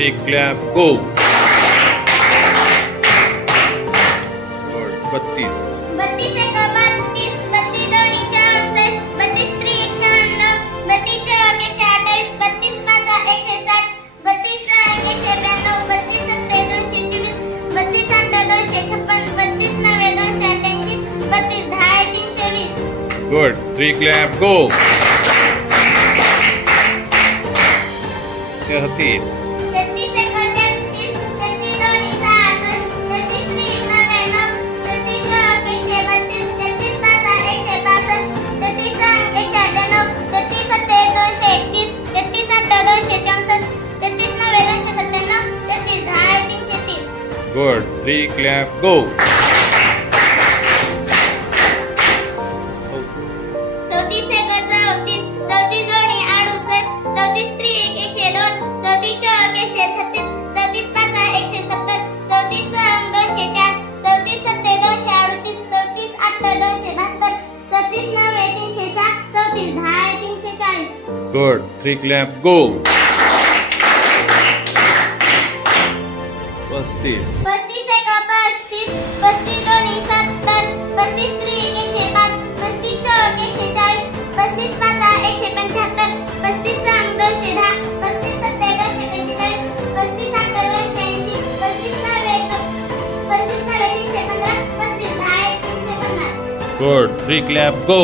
3 clap go. Good. 32. 32 एक 32, 32 दोन्ही 64, 32 त्रिक 196, 32 चौक 128, 32 पाचा 160, 32 सहा 192, 32 सत्ते 224, 32 आठ 256, 32 नवे 288, 32 दहा 320. Good. 3 clap go. 33. 33 एक 33, 33 दोन्ही 66, 33 त्रिक 99, 33 चौक 132, 33 पाचा 162, 33 सहा 198, 33 सत्ते 231, 33 आठ 264, 33 नवे 297, 33 दहा 330. Good. 3 clap go. 34 एक 34, 34 दोन्ही 68, 34 त्रिक 102, 34 चौक 136, 34 पाचा 170, 34 सहा 204, 34 सत्ते 238, 34 आठ 272, 34 नवे 306, 34 दहा 340. Good. 3 clap go. 35. 35 एक 35, 35 दोन्ही 70, 35 त्रिक 105, 35 चौक 140, 35 पाचा 175, 35 सहा 210, 35 सत्ते 245, 35 आठ 280, 35 नवे 315, 35 दहा 350. Good. 3 clap go.